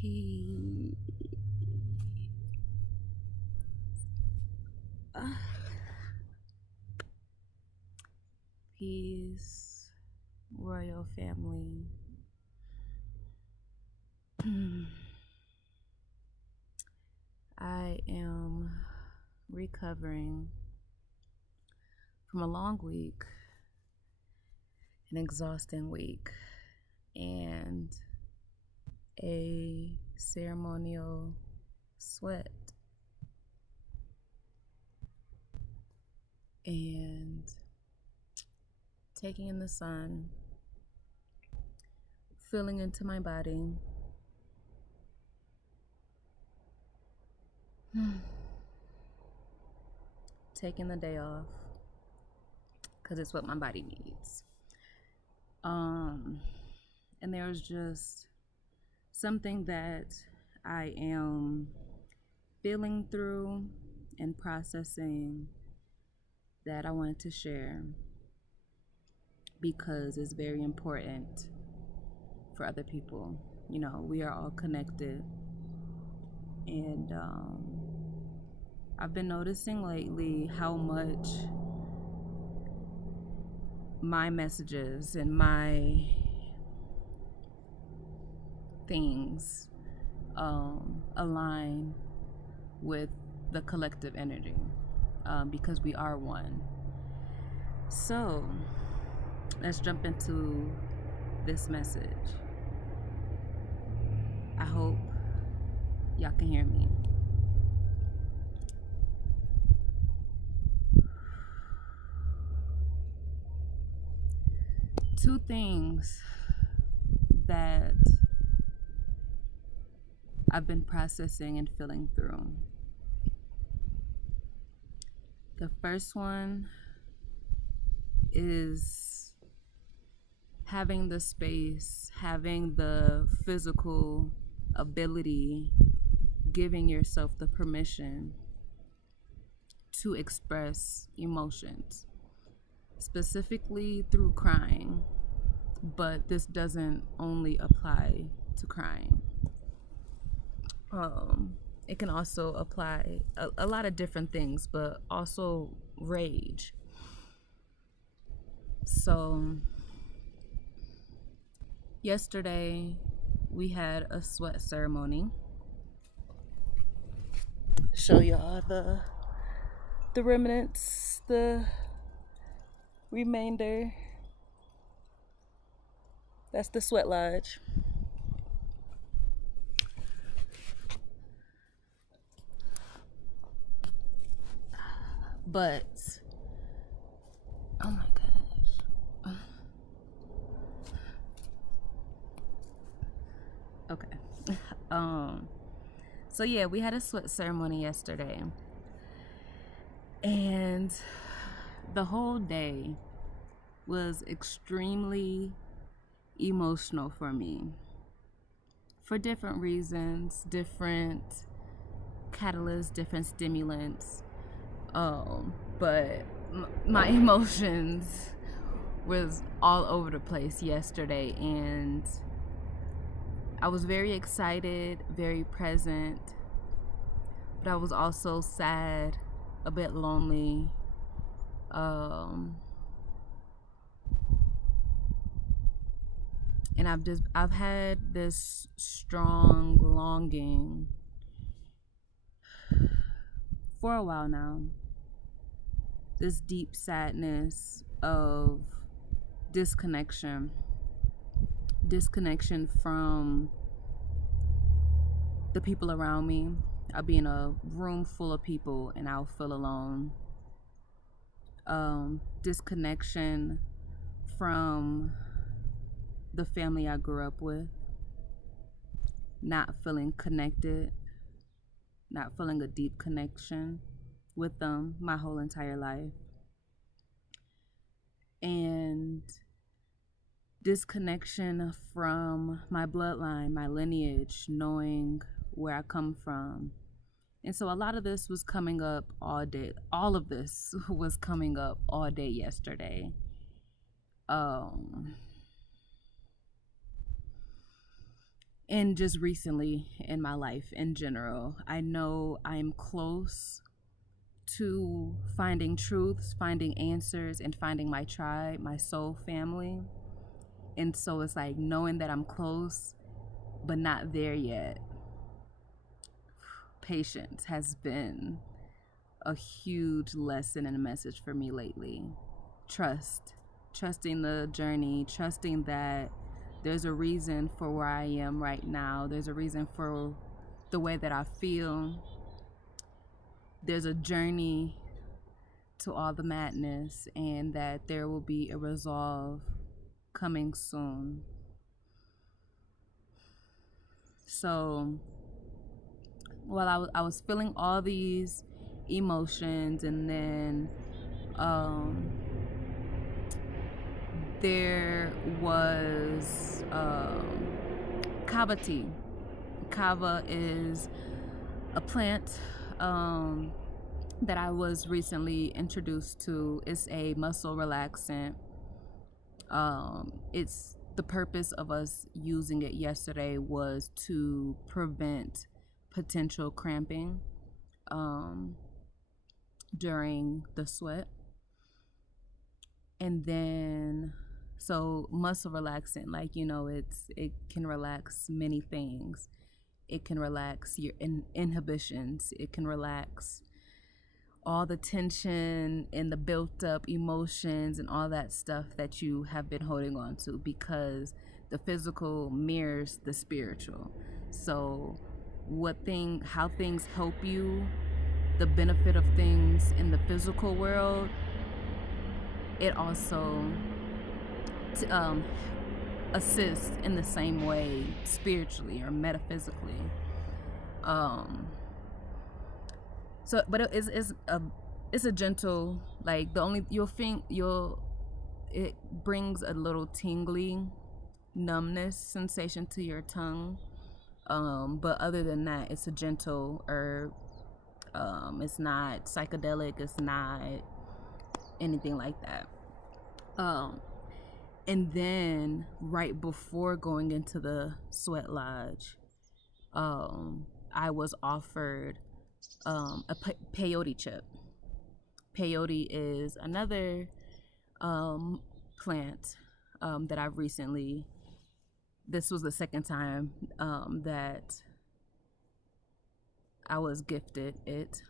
Peace. Peace, royal family. I am recovering from a long week, an exhausting week, and a ceremonial sweat. And taking in the sun, feeling into my body. Taking the day off because it's what my body needs. And there's just something that I am feeling through and processing that I wanted to share because it's very important for other people. You know, we are all connected. And I've been noticing lately how much my messages and my things align with the collective energy because we are one. So let's jump into this message. I hope y'all can hear me. Two things that I've been processing and feeling through. The first one is having the space, having the physical ability, giving yourself the permission to express emotions, specifically through crying, but this doesn't only apply to crying. It can also apply a lot of different things, but also rage. So yesterday we had a sweat ceremony. Show y'all the remnants, the remainder. That's the sweat lodge. But oh my gosh. Okay. So yeah, we had a sweat ceremony yesterday. And the whole day was extremely emotional for me. For different reasons, different catalysts, different stimulants. But my emotions was all over the place yesterday, and I was very excited, very present, but I was also sad, a bit lonely. And I've had this strong longing for a while now. This deep sadness of disconnection from the people around me. I'll be in a room full of people and I'll feel alone. Disconnection from the family I grew up with. Not feeling connected, not feeling a deep connection with them my whole entire life. And disconnection from my bloodline, my lineage, knowing where I come from. And so a lot of this was coming up all day. All of this was coming up all day yesterday. And just recently in my life in general, I know I'm close to finding truths, finding answers, and finding my tribe, my soul family. And so it's like knowing that I'm close, but not there yet. Patience has been a huge lesson and a message for me lately. Trusting the journey, trusting that there's a reason for where I am right now. There's a reason for the way that I feel. There's a journey to all the madness, and that there will be a resolve coming soon. So while I was feeling all these emotions, and then there was Cava tea. Cava is a plant that I was recently introduced to. It's a muscle relaxant. It's the purpose of us using it yesterday was to prevent potential cramping during the sweat. And then, so muscle relaxant, like, it can relax many things. It can relax your inhibitions. It can relax all the tension and the built up emotions and all that stuff that you have been holding on to, because the physical mirrors the spiritual. So how things help you, the benefit of things in the physical world, it also assists in the same way spiritually or metaphysically. So, but it's a gentle, like, the only it brings a little tingly numbness sensation to your tongue. But other than that, it's a gentle herb. It's not psychedelic. It's not anything like that. And then right before going into the sweat lodge, I was offered a peyote chip. Peyote is another plant that I've recently. This was the second time that I was gifted it.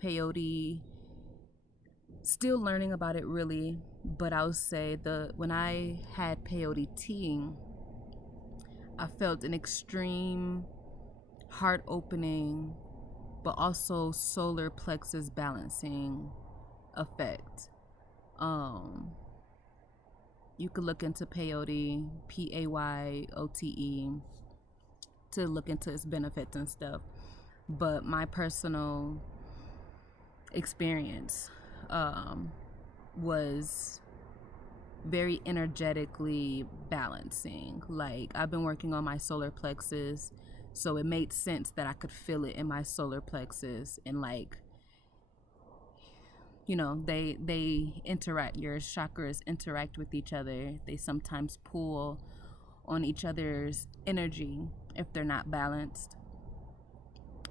Peyote, still learning about it really, but I would say when I had peyote tea, I felt an extreme heart opening, but also solar plexus balancing effect. You could look into peyote, Payote, to look into its benefits and stuff. But my personal experience was very energetically balancing. Like, I've been working on my solar plexus, so it made sense that I could feel it in my solar plexus, and like, they interact. Your chakras interact with each other. They sometimes pull on each other's energy if they're not balanced.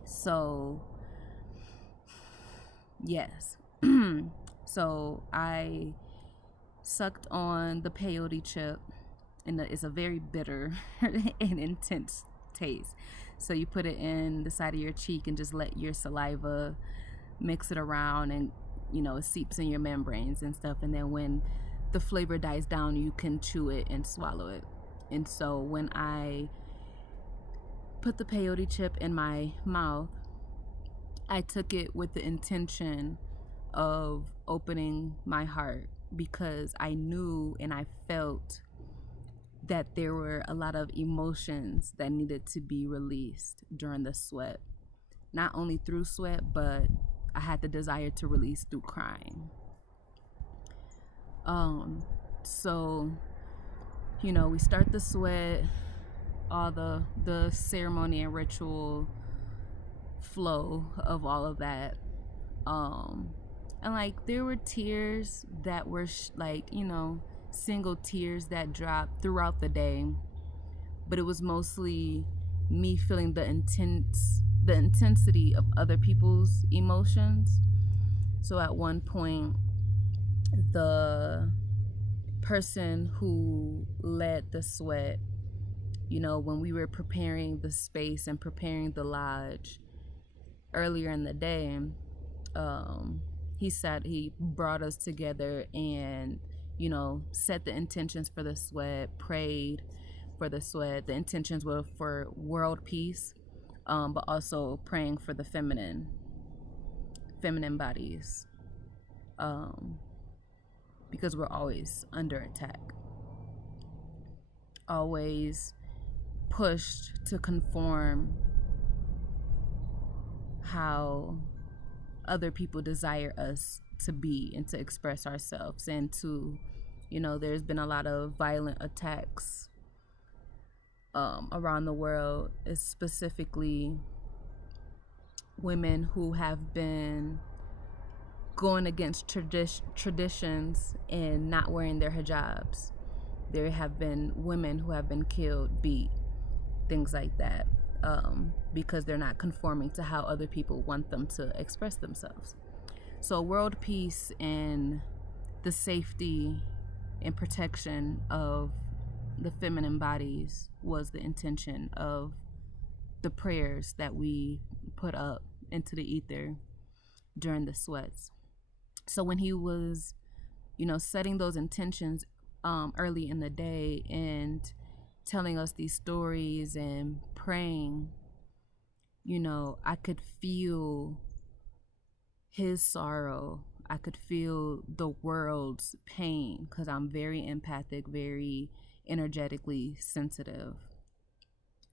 So yes. So I sucked on the peyote chip, and it's a very bitter and intense taste. So you put it in the side of your cheek and just let your saliva mix it around, and it seeps in your membranes and stuff. And then when the flavor dies down, you can chew it and swallow it. And so when I put the peyote chip in my mouth, I took it with the intention of opening my heart, because I knew and I felt that there were a lot of emotions that needed to be released during the sweat. Not only through sweat, but I had the desire to release through crying. So, we start the sweat, all the ceremony and ritual flow of all of that. And like, there were tears that were single tears that dropped throughout the day. but it was mostly me feeling the intensity of other people's emotions. So at one point, the person who led the sweat, when we were preparing the space and preparing the lodge earlier in the day, he brought us together and, set the intentions for the sweat, prayed for the sweat. The intentions were for world peace, but also praying for the feminine bodies, because we're always under attack, always pushed to conform how other people desire us to be and to express ourselves, and to, there's been a lot of violent attacks around the world, specifically women who have been going against traditions and not wearing their hijabs. There have been women who have been killed, beat, things like that, because they're not conforming to how other people want them to express themselves. So world peace and the safety and protection of the feminine bodies was the intention of the prayers that we put up into the ether during the sweats. So when he was, setting those intentions early in the day and telling us these stories and praying, I could feel his sorrow. I could feel the world's pain, because I'm very empathic, very energetically sensitive.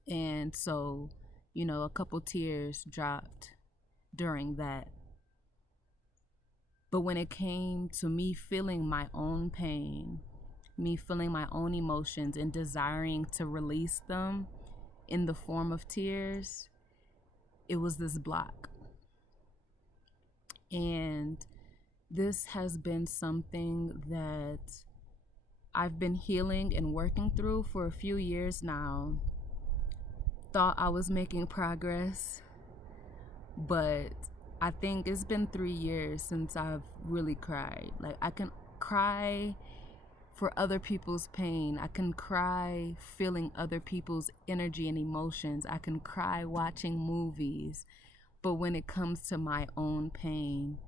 And so, a couple tears dropped during that. But when it came to me feeling my own pain, me feeling my own emotions and desiring to release them in the form of tears, it was this block. And this has been something that I've been healing and working through for a few years now. Thought I was making progress, but I think it's been 3 years since I've really cried. Like, I can cry for other people's pain. I can cry feeling other people's energy and emotions. I can cry watching movies. But when it comes to my own pain,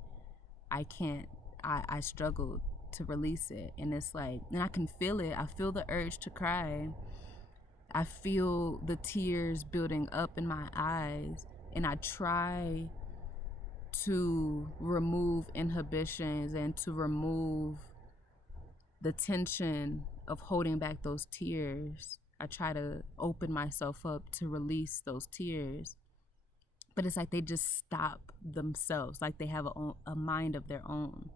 I can't. I struggle to release it. And it's like, and I can feel it. I feel the urge to cry. I feel the tears building up in my eyes. And I try to remove inhibitions and to remove the tension of holding back those tears. I try to open myself up to release those tears. But it's like they just stop themselves, like they have a mind of their own.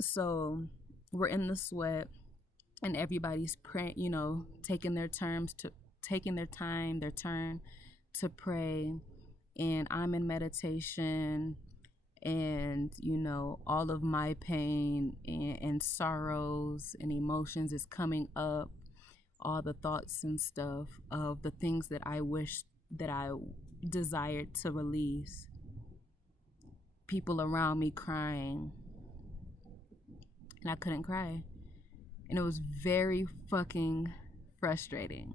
So we're in the sweat and everybody's praying, taking their turn to pray. And I'm in meditation, and all of my pain and sorrows and emotions is coming up, all the thoughts and stuff of the things that I wish that I desired to release. People around me crying, and I couldn't cry, and it was very fucking frustrating.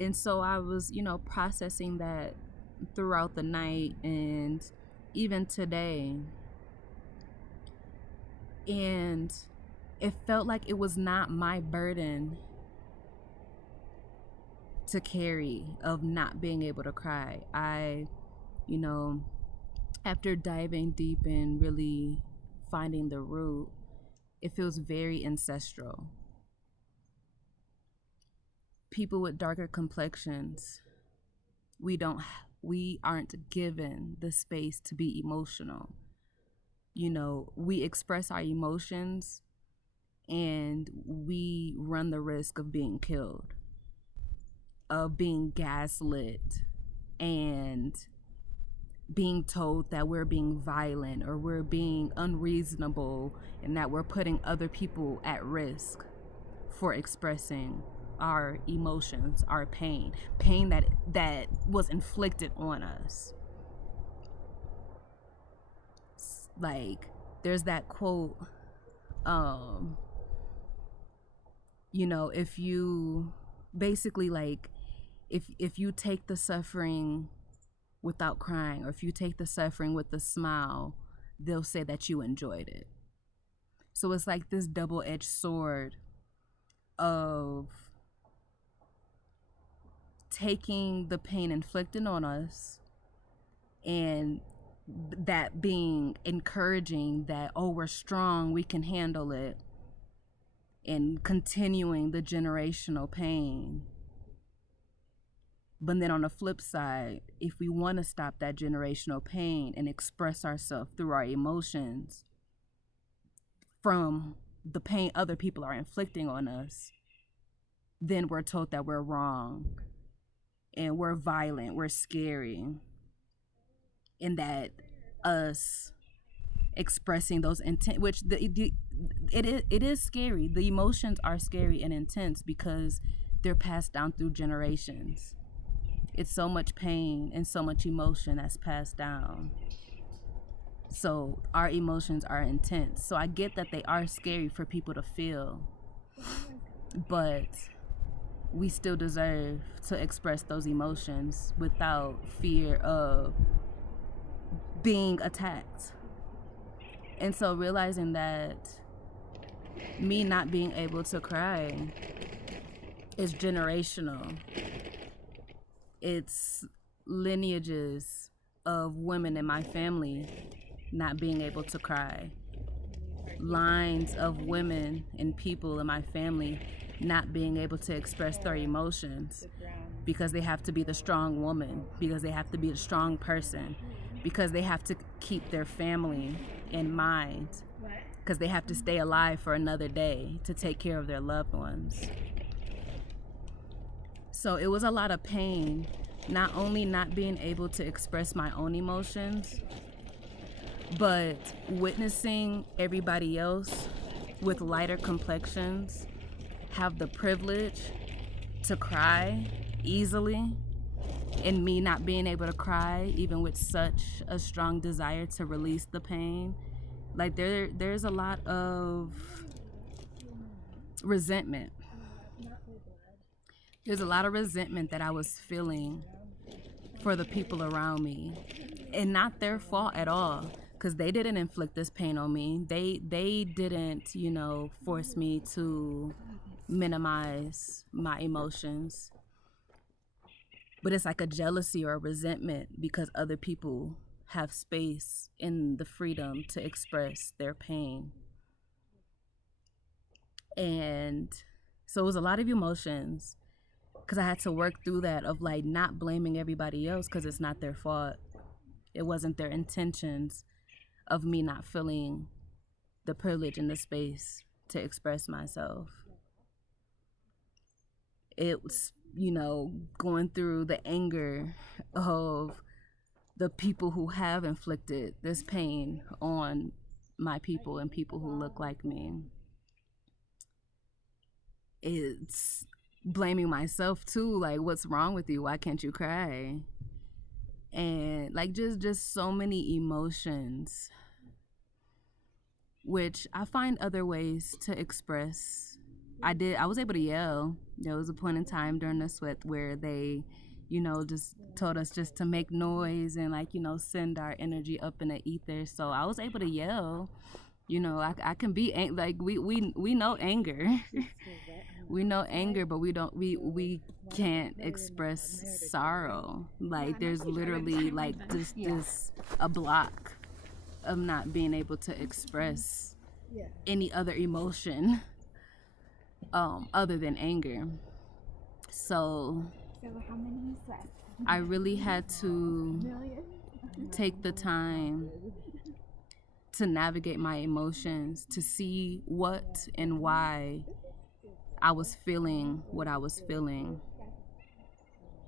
And so I was, processing that throughout the night and even today. And it felt like it was not my burden to carry of not being able to cry. I, after diving deep and really finding the root, it feels very ancestral. People with darker complexions, we aren't given the space to be emotional. We express our emotions and we run the risk of being killed, of being gaslit, and being told that we're being violent or we're being unreasonable and that we're putting other people at risk for expressing our emotions, our pain that was inflicted on us. Like, there's that quote, if you basically, like, if you take the suffering without crying, or if you take the suffering with a smile, they'll say that you enjoyed it. So it's like this double-edged sword of taking the pain inflicted on us and that being encouraging that, oh, we're strong, we can handle it, and continuing the generational pain. But then on the flip side, if we want to stop that generational pain and express ourselves through our emotions from the pain other people are inflicting on us, then we're told that we're wrong and we're violent, we're scary, and that us expressing those intent, which it is scary. The emotions are scary and intense because they're passed down through generations. It's so much pain and so much emotion that's passed down. So our emotions are intense. So I get that they are scary for people to feel, but we still deserve to express those emotions without fear of being attacked. And so realizing that me not being able to cry is generational. It's lineages of women in my family not being able to cry. Lines of women and people in my family not being able to express their emotions because they have to be the strong woman, because they have to be the strong person, because they have to keep their family in mind, because they have to stay alive for another day to take care of their loved ones. So it was a lot of pain, not only not being able to express my own emotions, but witnessing everybody else with lighter complexions have the privilege to cry easily, and me not being able to cry even with such a strong desire to release the pain. Like there's a lot of resentment. There's a lot of resentment that I was feeling for the people around me, and not their fault at all, because they didn't inflict this pain on me. They didn't, force me to minimize my emotions. But it's like a jealousy or a resentment because other people have space and the freedom to express their pain. And so it was a lot of emotions, because I had to work through that of like not blaming everybody else because it's not their fault. It wasn't their intentions of me not feeling the privilege and the space to express myself. It was, going through the anger of the people who have inflicted this pain on my people and people who look like me. It's blaming myself too, like, what's wrong with you? Why can't you cry? And like just so many emotions, which I find other ways to express. I was able to yell. There was a point in time during the sweat where they, just told us just to make noise and send our energy up in the ether. So I was able to yell. I can be like we know anger. We know anger, but we can't express sorrow. Like there's literally like this a block of not being able to express any other emotion other than anger. So how many is left? I really had to take the time to navigate my emotions, to see what and why I was feeling what I was feeling.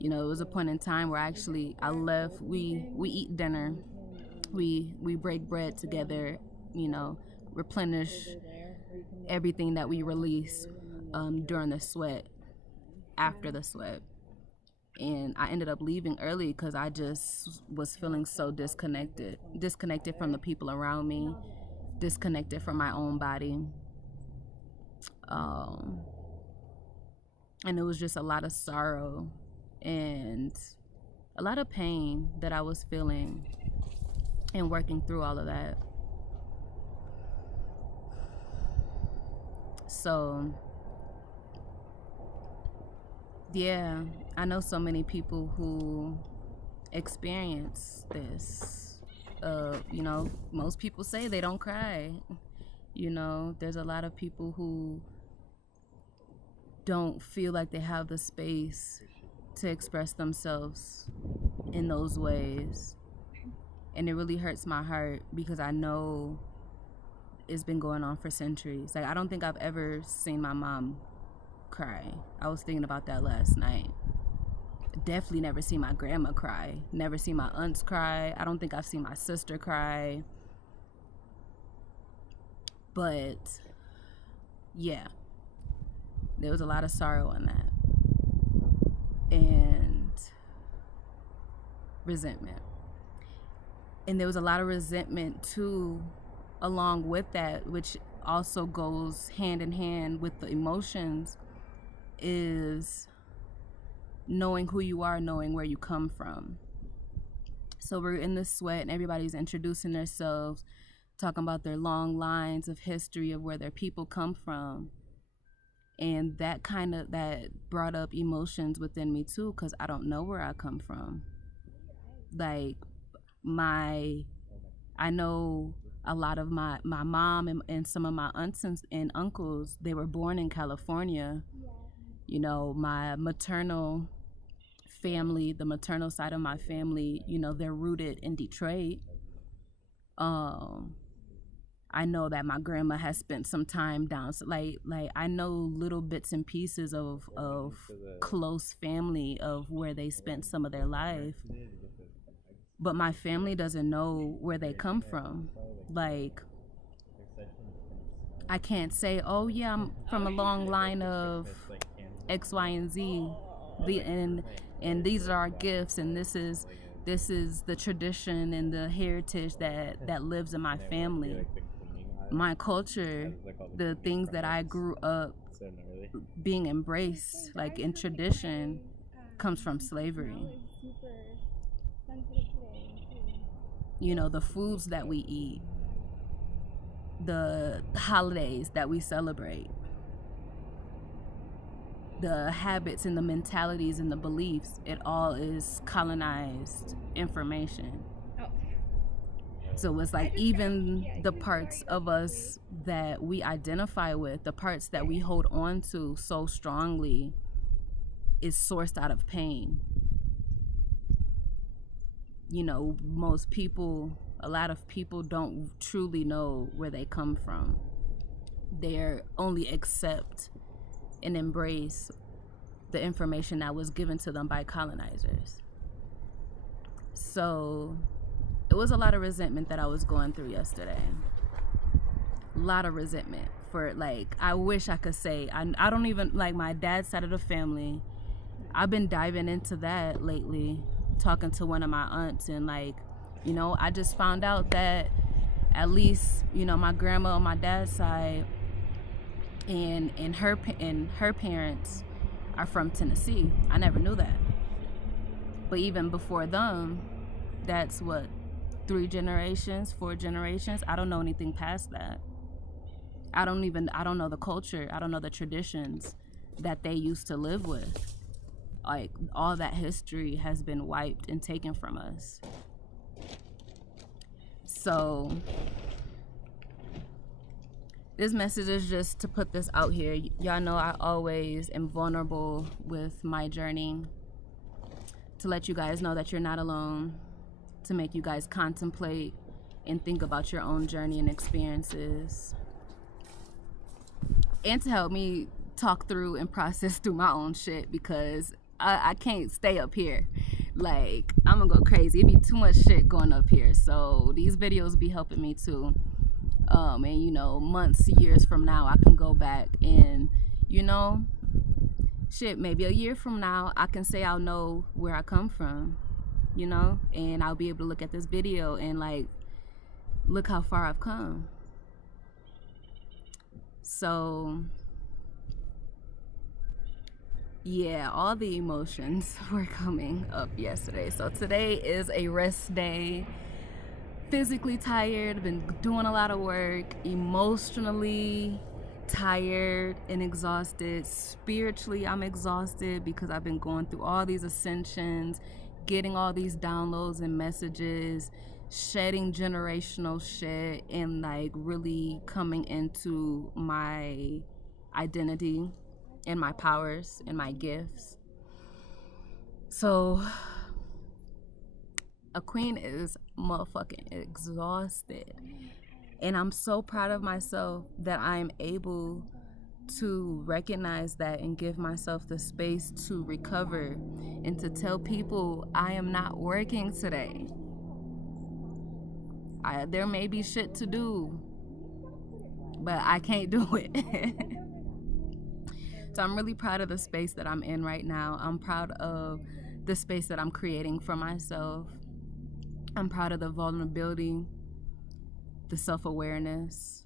You know, it was a point in time where actually I left. We eat dinner, we break bread together, you know, replenish everything that we release during the sweat, after the sweat. And I ended up leaving early because I just was feeling so disconnected from the people around me, disconnected from my own body. Um, and it was just a lot of sorrow and a lot of pain that I was feeling and working through all of that. So, yeah, I know so many people who experience this. You know, most people say they don't cry. You know, there's a lot of people who don't feel like they have the space to express themselves in those ways. And it really hurts my heart because I know it's been going on for centuries. Like, I don't think I've ever seen my mom cry. I was thinking about that last night. Definitely never seen my grandma cry. Never seen my aunts cry. I don't think I've seen my sister cry. But yeah, there was a lot of sorrow in that. And resentment. And there was a lot of resentment too along with that, which also goes hand in hand with the emotions, is knowing who you are, knowing where you come from. So we're in the sweat and everybody's introducing themselves, talking about their long lines of history of where their people come from. And that brought up emotions within me too, because I don't know where I come from. Like, I know a lot of my mom and some of my aunts and uncles, they were born in California. You know, my maternal family, the maternal side of my family, you know, they're rooted in Detroit. I know that my grandma has spent some time down, so like I know little bits and pieces of close family of where they spent some of their life. But my family doesn't know where they come from. Like, I can't say, oh yeah, I'm from a long line of X, Y, and Z, and these are our gifts, and this is the tradition and the heritage that lives in my family. My culture, the things that I grew up being embraced, like in tradition, comes from slavery. You know, the foods that we eat, the holidays that we celebrate, the habits and the mentalities and the beliefs, it all is colonized information. So it's like even the parts of us that we identify with, the parts that we hold on to so strongly, is sourced out of pain. You know, a lot of people don't truly know where they come from. They're only accept and embrace the information that was given to them by colonizers. So it was a lot of resentment that I was going through yesterday. A lot of resentment for, like, I wish I could say, I don't even, like, my dad's side of the family, I've been diving into that lately, talking to one of my aunts, and like, you know, I just found out that at least, you know, my grandma on my dad's side and her parents are from Tennessee. I never knew that. But even before them, that's what, 3 generations, 4 generations. I don't know anything past that. I don't know the culture. I don't know the traditions that they used to live with. Like, all that history has been wiped and taken from us. So this message is just to put this out here. Y'all know I always am vulnerable with my journey, to let you guys know that you're not alone, to make you guys contemplate and think about your own journey and experiences, and to help me talk through and process through my own shit, because I can't stay up here. Like, I'm gonna go crazy. It'd be too much shit going up here. So these videos be helping me too. And you know, months, years from now, I can go back and, you know, shit, maybe a year from now, I can say I'll know where I come from, you know, and I'll be able to look at this video and like, look how far I've come. So yeah, all the emotions were coming up yesterday. So today is a rest day. Physically tired, been doing a lot of work, emotionally tired and exhausted. Spiritually, I'm exhausted because I've been going through all these ascensions, getting all these downloads and messages, shedding generational shit, and like really coming into my identity and my powers and my gifts. So a queen is motherfucking exhausted. And I'm so proud of myself that I'm able to recognize that and give myself the space to recover and to tell people I am not working today. There may be shit to do, but I can't do it. So I'm really proud of the space that I'm in right now. I'm proud of the space that I'm creating for myself. I'm proud of the vulnerability, the self-awareness.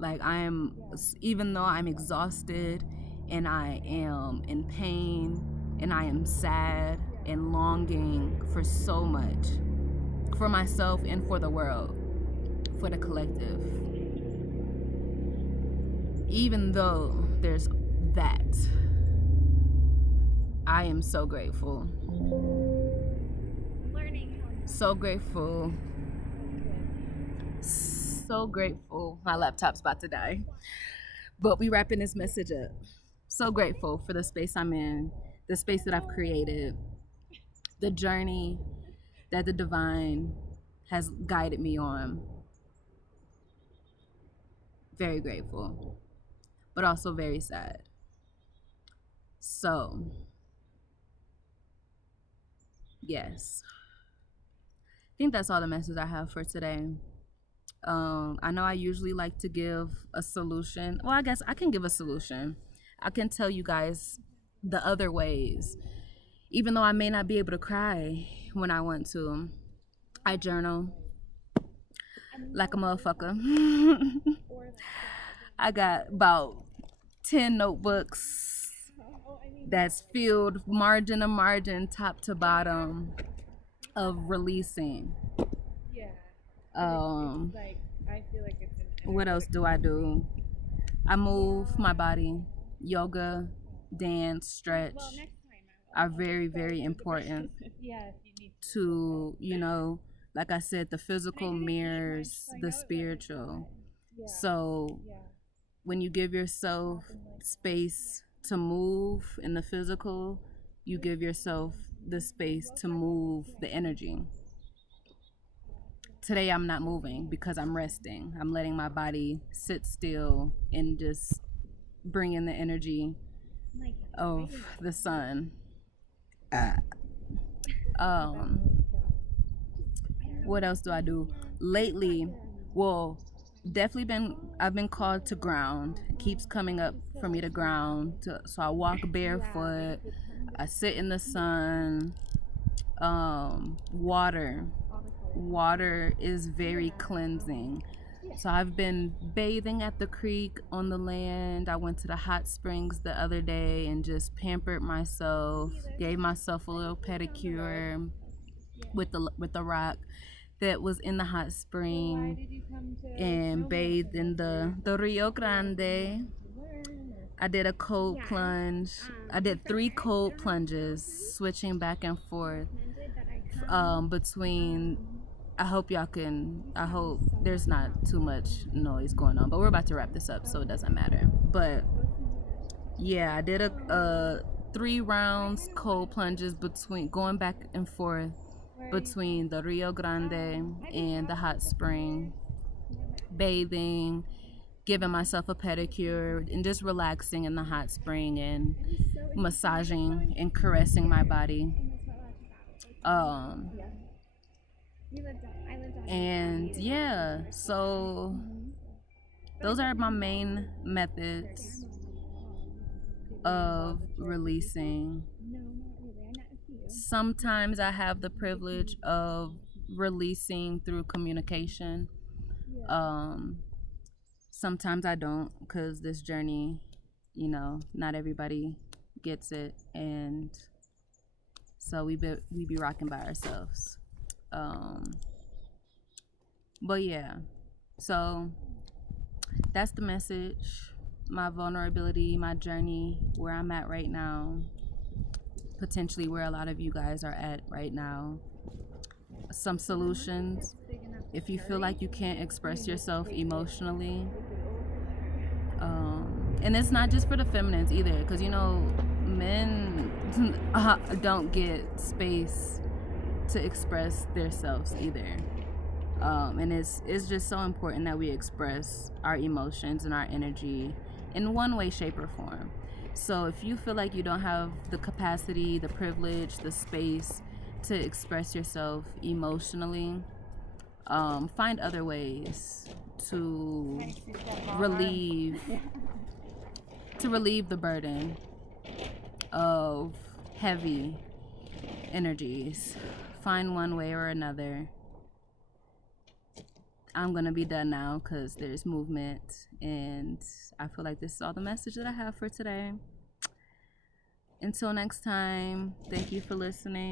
Like, I am, even though I'm exhausted and I am in pain and I am sad and longing for so much, for myself and for the world, for the collective. Even though there's that, I am so grateful. So grateful. So grateful. My laptop's about to die. But we wrapping this message up. So grateful for the space I'm in, the space that I've created, the journey that the divine has guided me on. Very grateful, but also very sad. So, yes. I think that's all the message I have for today. I know I usually like to give a solution. Well, I guess I can give a solution. I can tell you guys the other ways. Even though I may not be able to cry when I want to, I journal like a motherfucker. I got about 10 notebooks that's filled margin to margin, top to bottom, of releasing. What else do I do? I move my body. Yoga, dance, stretch are very, very important to, you know, like I said, the physical mirrors the spiritual. So when you give yourself space to move in the physical, you give yourself the space to move the energy. Today I'm not moving because I'm resting. I'm letting my body sit still and just bring in the energy of the sun. What else do I do? Lately, well, I've been called to ground. It keeps coming up for me to ground. So I walk barefoot. I sit in the sun. Water is very cleansing. So I've been bathing at the creek on the land. I went to the hot springs the other day and just pampered myself, gave myself a little pedicure with the rock that was in the hot spring, and bathed in the Rio Grande. I did a cold plunge. I did 3 cold plunges, switching back and forth between. I hope there's not too much noise going on, but we're about to wrap this up, so it doesn't matter. But yeah, I did a 3 rounds cold plunges between going back and forth between the Rio Grande and the hot spring, bathing, giving myself a pedicure and just relaxing in the hot spring and massaging and caressing my body. And yeah, so those are my main methods of releasing. Sometimes I have the privilege of releasing through communication. Sometimes I don't, because this journey, not everybody gets it, and so we be rocking by ourselves. But yeah, so that's the message. My vulnerability, my journey, where I'm at right now, potentially where a lot of you guys are at right now. Some solutions. If you feel like you can't express yourself emotionally, and it's not just for the feminines either, because men don't get space to express themselves either. And it's just so important that we express our emotions and our energy in one way, shape, or form. So if you feel like you don't have the capacity, the privilege, the space to express yourself emotionally, find other ways to relieve the burden of heavy energies. Find one way or another. I'm gonna be done now because there's movement, and I feel like this is all the message that I have for today. Until next time, thank you for listening.